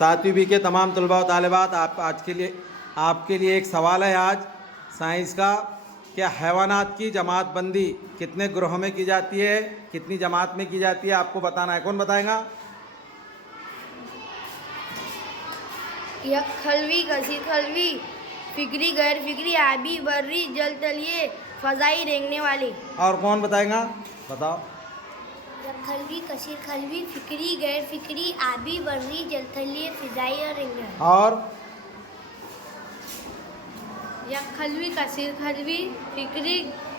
सातवीं बी के तमाम तलबा व तालिबात, आपके लिए एक सवाल है आज साइंस का। क्या हैवानात की जमात बंदी कितने ग्रोह में की जाती है, कितनी जमात में की जाती है, आपको बताना है। कौन बताएगा? यक खलवी, कसीर खलवी, फिक्री, गैर फिक्री, आबी, बर्री, जल तलिए, फजाई, रेंगने वाली। और कौन बताएगा? बताओ। यक खलवी, कसीर खलवी, फिक्री, गैर फिक्री, आबी, बर्री, जल तलिए, फिजाई और रेंगने वाली। और यक खलवी, कसीर खलवी, फिक्री,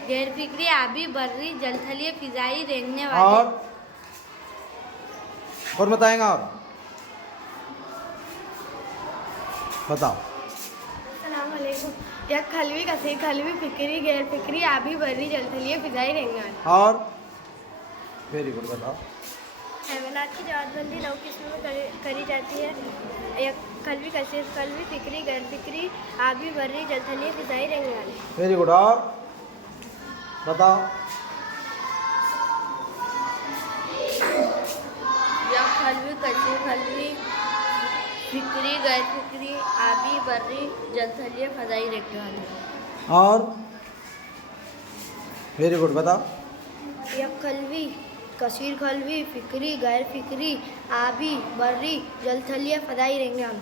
गैर फिक्री, आबी, बर्री, जल तलिए, फिजाई, रेंगने वाली। और कौन बताएगा? और बताओ। अस्सलाम वालेकुम। यक खलवी, कसीर खलवी, फिक्री, गैर फिक्री, आबी, बर्री, जल तलिए, फिजाई, रेंगने वाली। और वेरी गुड, बताओ। हैवानात की जमातबंदी 9 किस्मों में करी जाती है। यक खलवी, कसीर खलवी, फिक्री, गैर फिक्री, आबी, बर्री, जल तलिए, फिजाई, रेंगने वाली। Very good. और बताओ। यक खलवी, कसीर खलवी, फिक्री, गैर फिक्री, आबी, बर्री, जल तलिए, फिजाई, रेंगने वाली। और वेरी गुड, बताओ। यक खलवी, कसीर खलवी, फिक्री, गैर फिक्री, आबी, बर्री, जल तलिए, फिजाई, रेंगने वाली।